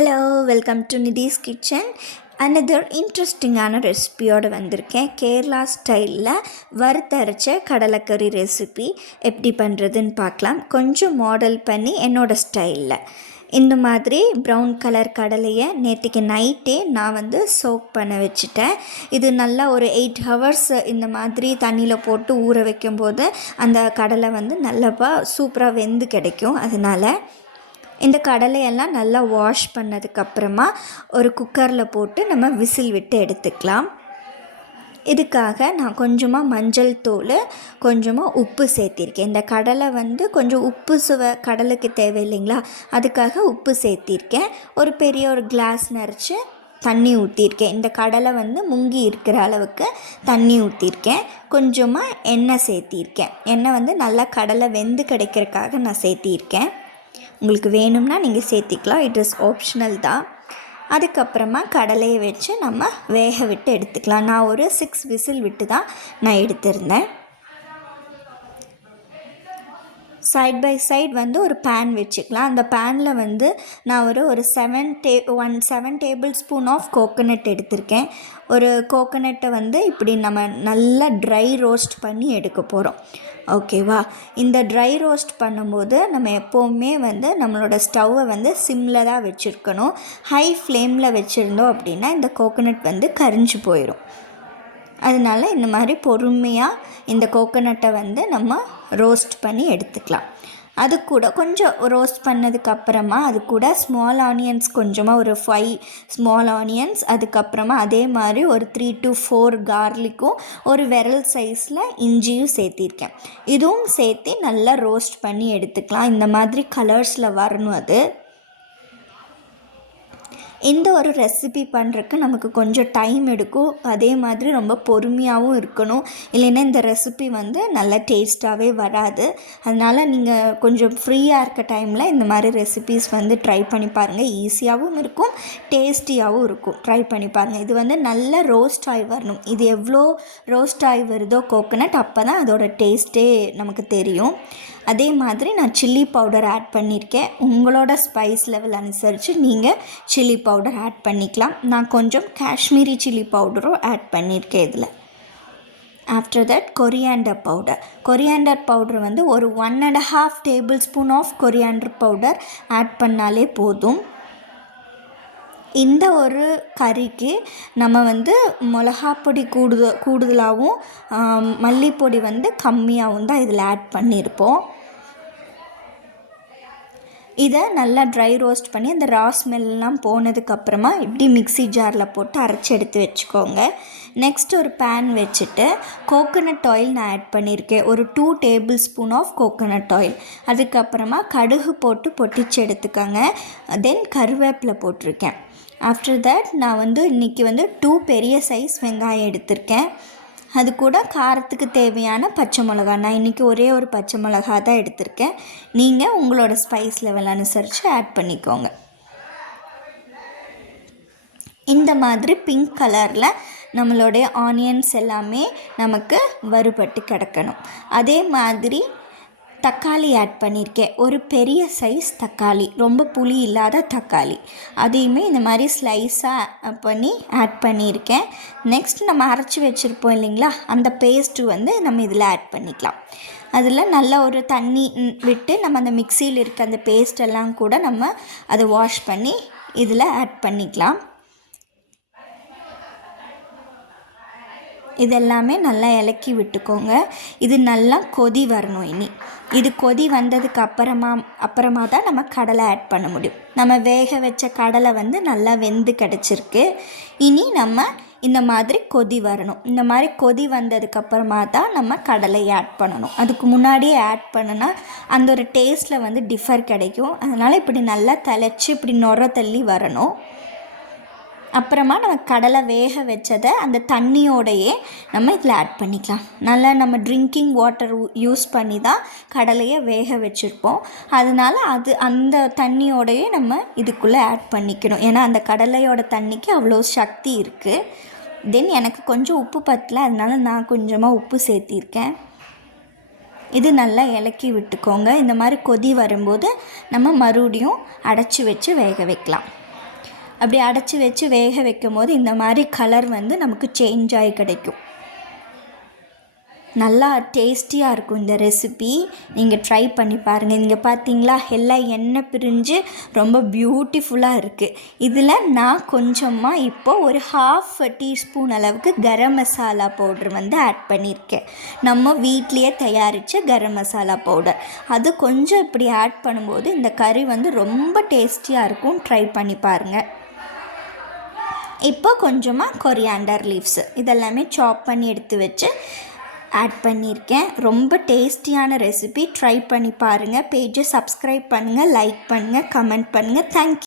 Hello, welcome to Nithi's kitchen. Another இன்ட்ரெஸ்டிங்கான ரெசிபியோடு வந்திருக்கேன். கேரளா ஸ்டைலில் வறுத்தரைச்ச கடலைக்கறி ரெசிபி எப்படி பண்ணுறதுன்னு பார்க்கலாம். கொஞ்சம் மாடல் பண்ணி என்னோடய ஸ்டைலில் இந்த மாதிரி ப்ரௌன் கலர் கடலையை நேற்றுக்கு நைட்டே நான் சோக் பண்ண வச்சுட்டேன். இது நல்லா ஒரு 8 ஹவர்ஸ் இந்த மாதிரி தண்ணியில் போட்டு ஊற வைக்கும்போது அந்த கடலை நல்லா சூப்பராக வெந்து கிடைக்கும். அதனால் இந்த கடலையெல்லாம் நல்லா வாஷ் பண்ணதுக்கப்புறமா ஒரு குக்கரில் போட்டு நம்ம விசில் விட்டு எடுத்துக்கலாம். இதுக்காக நான் கொஞ்சமாக மஞ்சள் தூள், கொஞ்சமாக உப்பு சேர்த்திருக்கேன். இந்த கடலை கொஞ்சம் உப்பு சுவை கடலுக்கு தேவை இல்லைங்களா, அதுக்காக உப்பு சேர்த்திருக்கேன். ஒரு பெரிய ஒரு கிளாஸ் நிறைச்சி தண்ணி ஊற்றிருக்கேன். இந்த கடலை முங்கி இருக்கிற அளவுக்கு தண்ணி ஊற்றிருக்கேன். கொஞ்சமாக எண்ணெய் சேர்த்திருக்கேன். எண்ணெய் நல்லா கடலை வெந்து கிடைக்கிறதுக்காக நான் சேர்த்திருக்கேன். உங்களுக்கு வேணும்னா நீங்கள் சேர்த்திக்கலாம், இட் இஸ் ஆப்ஷனல் தான். அதுக்கப்புறமா கடலையை வச்சு நம்ம வேக விட்டு எடுத்துக்கலாம். நான் ஒரு 6 விசில் விட்டு தான் நான் எடுத்திருந்தேன். சைட் பை சைட் ஒரு பேன் வச்சுக்கலாம். அந்த பேனில் நான் ஒரு 7 டேபிள் ஸ்பூன் ஆஃப் கோகோனட் எடுத்திருக்கேன். ஒரு கோகோனட்டை இப்படி நம்ம நல்லா ட்ரை ரோஸ்ட் பண்ணி எடுக்க போகிறோம். ஓகேவா? இந்த ட்ரை ரோஸ்ட் பண்ணும்போது நம்ம எப்போவுமே நம்மளோட ஸ்டவ்வை சிம்மில் தான் வச்சுருக்கணும். ஹை ஃப்ளேமில் வச்சுருந்தோம் அப்படின்னா இந்த கோகோனட் கரிஞ்சு போயிடும். அதனால் இந்த மாதிரி பொறுமையாக இந்த கோகோனட்டை நம்ம ரோஸ்ட் பண்ணி எடுத்துக்கலாம். அது கூட கொஞ்சம் ரோஸ்ட் பண்ணதுக்கப்புறமா அது கூட ஸ்மால் ஆனியன்ஸ் கொஞ்சமாக ஒரு 5 ஸ்மால் ஆனியன்ஸ், அதுக்கப்புறமா அதே மாதிரி ஒரு 3 to 4 கார்லிக்கும், ஒரு விரல் சைஸில் இஞ்சியும் சேர்த்திருக்கேன். இதுவும் சேர்த்து நல்லா ரோஸ்ட் பண்ணி எடுத்துக்கலாம். இந்த மாதிரி கலர்ஸில் வரணும். அது இந்த ஒரு ரெசிபி பண்ணுறதுக்கு நமக்கு கொஞ்சம் டைம் எடுக்கும். அதே மாதிரி ரொம்ப பொறுமையாகவும் இருக்கணும். இல்லைன்னா இந்த ரெசிபி நல்லா டேஸ்ட்டாகவே வராது. அதனால் நீங்கள் கொஞ்சம் ஃப்ரீயாக இருக்க டைமில் இந்த மாதிரி ரெசிபீஸ் ட்ரை பண்ணி பாருங்கள். ஈஸியாகவும் இருக்கும், டேஸ்டியாகவும் இருக்கும். ட்ரை பண்ணி பாருங்கள். இது நல்ல ரோஸ்ட் ஆகி வரணும். இது எவ்வளோ ரோஸ்ட் ஆகி வருதோ கோகோனட், அப்போ தான் அதோட டேஸ்ட்டே நமக்கு தெரியும். அதே மாதிரி நான் சில்லி பவுடர் ஆட் பண்ணியிருக்கேன். உங்களோட ஸ்பைஸ் லெவல் அனுசரித்து நீங்கள் சில்லி பவுடர் ஆட் பண்ணிக்கலாம். நான் கொஞ்சம் காஷ்மீரி சில்லி பவுடரும் ஆட் பண்ணியிருக்கேன் இதில். ஆஃப்டர் தட் கொரியாண்டர் பவுடர் ஒரு 1.5 table spoon of coriander powder add பண்ணாலே போதும். இந்த ஒரு கறிக்கு நம்ம மிளகாப்பொடி கூடுதலாகவும் மல்லிப்பொடி கம்மியாகவும் தான் இதில் ஆட் பண்ணியிருப்போம். இதை நல்லா ட்ரை ரோஸ்ட் பண்ணி அந்த ரா ஸ்மெல்லாம் போனதுக்கப்புறமா இப்படி மிக்ஸி ஜாரில் போட்டு அரைச்சி எடுத்து வச்சுக்கோங்க. நெக்ஸ்ட் ஒரு பேன் வச்சுட்டு கோகோனட் ஆயில் நான் ஆட் பண்ணியிருக்கேன். ஒரு 2 table spoon of coconut oil. அதுக்கப்புறமா கடுகு போட்டு பொட்டிச்சு எடுத்துக்கோங்க. தென் கருவேப்பிலை போட்டிருக்கேன். ஆஃப்டர் தட் நான் இன்றைக்கி 2 பெரிய சைஸ் வெங்காயம் எடுத்திருக்கேன். அது கூட காரத்துக்கு தேவையான பச்சை மிளகா. நான் இன்றைக்கி ஒரே ஒரு பச்சை மிளகா தான் எடுத்திருக்கேன். நீங்கள் உங்களோட ஸ்பைஸ் லெவல் அனுசரித்து ஆட் பண்ணிக்கோங்க. இந்த மாதிரி பிங்க் கலரில் நம்மளுடைய ஆனியன்ஸ் எல்லாமே நமக்கு வறுபட்டு கிடக்கணும். அதே மாதிரி தக்காளி ஆட் பண்ணியிருக்கேன். ஒரு பெரிய சைஸ் தக்காளி, ரொம்ப புளி இல்லாத தக்காளி, அதையுமே இந்த மாதிரி ஸ்லைஸாக பண்ணி ஆட் பண்ணியிருக்கேன். நெக்ஸ்ட் நம்ம அரைச்சி வச்சுருப்போம் இல்லைங்களா, அந்த பேஸ்ட்டு நம்ம இதில் ஆட் பண்ணிக்கலாம். அதில் நல்லா ஒரு தண்ணி விட்டு நம்ம அந்த மிக்சியில் இருக்க அந்த பேஸ்டெல்லாம் கூட நம்ம அதை வாஷ் பண்ணி இதில் ஆட் பண்ணிக்கலாம். இதெல்லாமே நல்லா இலக்கி விட்டுக்கோங்க. இது நல்லா கொதி வரணும். இனி இது கொதி வந்ததுக்கு அப்புறமா தான் நம்ம கடலை ஆட் பண்ண முடியும். நம்ம வேக வச்ச கடலை நல்லா வெந்து கிடச்சிருக்கு. இனி நம்ம இந்த மாதிரி கொதி வரணும். இந்த மாதிரி கொதி வந்ததுக்கப்புறமா தான் நம்ம கடலையை ஆட் பண்ணணும். அதுக்கு முன்னாடியே ஆட் பண்ணினா அந்த ஒரு டேஸ்ட்டில் டிஃபர் கிடைக்கும். அதனால் இப்படி நல்லா திளைச்சி இப்படி நுர தள்ளி வரணும். அப்புறமா நம்ம கடலை வேக வச்சதை அந்த தண்ணியோடையே நம்ம இதில் ஆட் பண்ணிக்கலாம். நல்லா நம்ம ட்ரிங்கிங் வாட்டர் யூஸ் பண்ணி தான் கடலையை வேக வச்சுருப்போம். அதனால் அந்த தண்ணியோடையே நம்ம இதுக்குள்ளே ஆட் பண்ணிக்கணும். ஏன்னா அந்த கடலையோட தண்ணிக்கு அவ்வளோ சக்தி இருக்குது. தென் எனக்கு கொஞ்சம் உப்பு பத்தல, அதனால் நான் கொஞ்சமாக உப்பு சேர்த்திருக்கேன். இது நல்லா இலக்கி விட்டுக்கோங்க. இந்த மாதிரி கொதி வரும்போது நம்ம மறுபடியும் அடைச்சி வச்சு வேக வைக்கலாம். அப்படி அடைச்சி வச்சு வேக வைக்கும் போது இந்த மாதிரி கலர் வந்து நமக்கு சேஞ்ச் ஆகி கிடைக்கும். நல்லா டேஸ்டியாக இருக்கும் இந்த ரெசிபி. நீங்கள் ட்ரை பண்ணி பாருங்கள். நீங்கள் பார்த்தீங்களா எல்லாம் எண்ணெய் பிரிஞ்சு ரொம்ப பியூட்டிஃபுல்லாக இருக்குது. இதில் நான் கொஞ்சமாக இப்போது ஒரு 1/2 டீஸ்பூன் அளவுக்கு கரம் மசாலா பவுட்ரு வந்து ஆட் பண்ணியிருக்கேன். நம்ம வீட்லேயே தயாரித்த கரம் மசாலா பவுடர். அது கொஞ்சம் இப்படி ஆட் பண்ணும்போது இந்த கறி வந்து ரொம்ப டேஸ்டியாக இருக்கும். ட்ரை பண்ணி பாருங்கள். இப்போ கொஞ்சமாக கொரியாண்டர் லீவ்ஸு இதெல்லாமே சாப் பண்ணி எடுத்து வச்சு ஆட் பண்ணியிருக்கேன். ரொம்ப டேஸ்டியான ரெசிபி. ட்ரை பண்ணி பாருங்கள். பேஜை சப்ஸ்கிரைப் பண்ணுங்கள், லைக் பண்ணுங்கள், கமெண்ட் பண்ணுங்கள். தேங்க்யூ.